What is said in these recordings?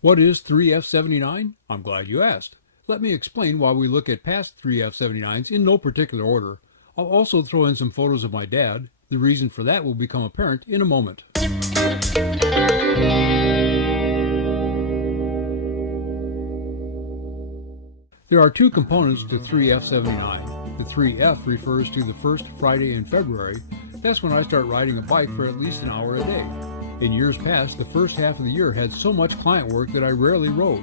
What is 3F79? I'm glad you asked. Let me explain while we look at past 3F79s in no particular order. I'll also throw in some photos of my dad. The reason for that will become apparent in a moment. There are two components to 3F79. The 3F refers to the first Friday in February. That's when I start riding a bike for at least an hour a day. In years past, the first half of the year had so much client work that I rarely rode.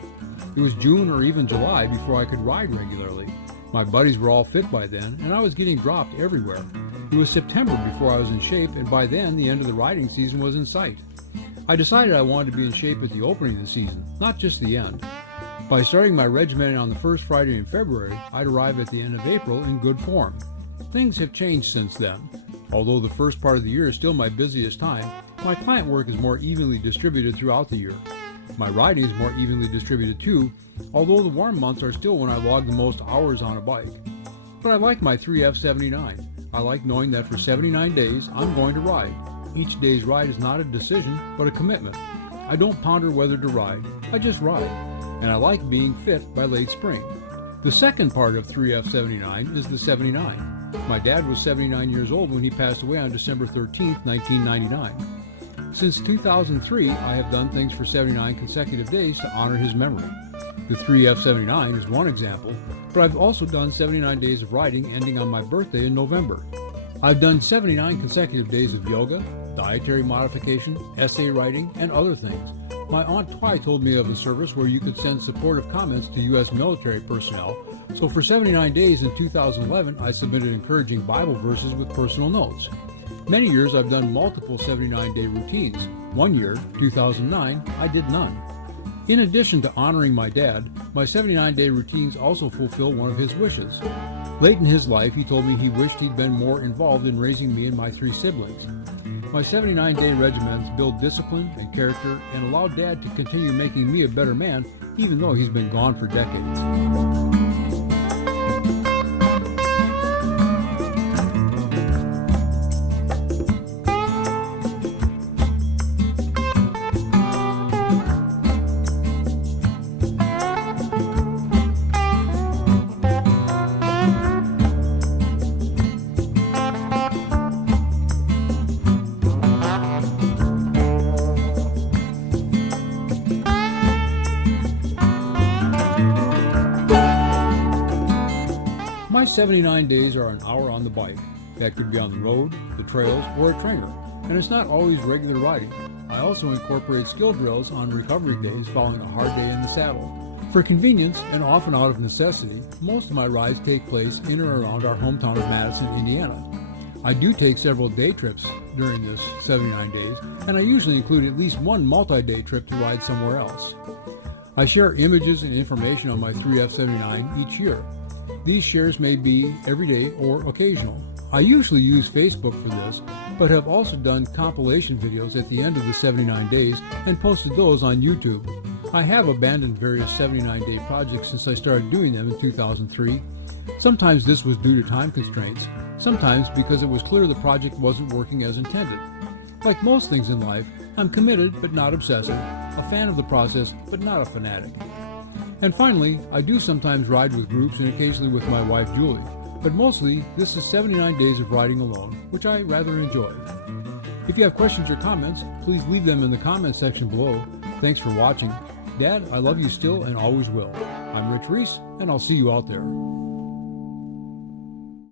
It was June or even July before I could ride regularly. My buddies were all fit by then, and I was getting dropped everywhere. It was September before I was in shape, and by then the end of the riding season was in sight. I decided I wanted to be in shape at the opening of the season, not just the end. By starting my regimen on the first Friday in February, I'd arrive at the end of April in good form. Things have changed since then. Although the first part of the year is still my busiest time, my client work is more evenly distributed throughout the year. My riding is more evenly distributed too, although the warm months are still when I log the most hours on a bike. But I like my 3F79. I like knowing that for 79 days I'm going to ride. Each day's ride is not a decision, but a commitment. I don't ponder whether to ride, I just ride. And I like being fit by late spring. The second part of 3F79 is the 79. My dad was 79 years old when he passed away on December 13, 1999. Since 2003, I have done things for 79 consecutive days to honor his memory. The 3F79 is one example, but I've also done 79 days of riding ending on my birthday in November. I've done 79 consecutive days of yoga, dietary modification, essay writing, and other things. My Aunt Twi told me of a service where you could send supportive comments to U.S. military personnel, so for 79 days in 2011, I submitted encouraging Bible verses with personal notes. Many years I've done multiple 79-day routines. One year, 2009, I did none. In addition to honoring my dad, my 79-day routines also fulfill one of his wishes. Late in his life, he told me he wished he'd been more involved in raising me and my 3 siblings. My 79-day regimens build discipline and character and allow Dad to continue making me a better man, even though he's been gone for decades. My 79 days are an hour on the bike. That could be on the road, the trails, or a trainer, and it's not always regular riding. I also incorporate skill drills on recovery days following a hard day in the saddle. For convenience, and often out of necessity, most of my rides take place in or around our hometown of Madison, Indiana. I do take several day trips during this 79 days, and I usually include at least one multi-day trip to ride somewhere else. I share images and information on my 3F79 each year. These shares may be everyday or occasional. I usually use Facebook for this, but have also done compilation videos at the end of the 79 days and posted those on YouTube. I have abandoned various 79-day projects since I started doing them in 2003. Sometimes this was due to time constraints, sometimes because it was clear the project wasn't working as intended. Like most things in life, I'm committed but not obsessive, a fan of the process but not a fanatic. And finally, I do sometimes ride with groups and occasionally with my wife Julie, but mostly this is 79 days of riding alone, which I rather enjoy. If you have questions or comments, please leave them in the comments section below. Thanks for watching. Dad, I love you still and always will. I'm Ries, and I'll see you out there.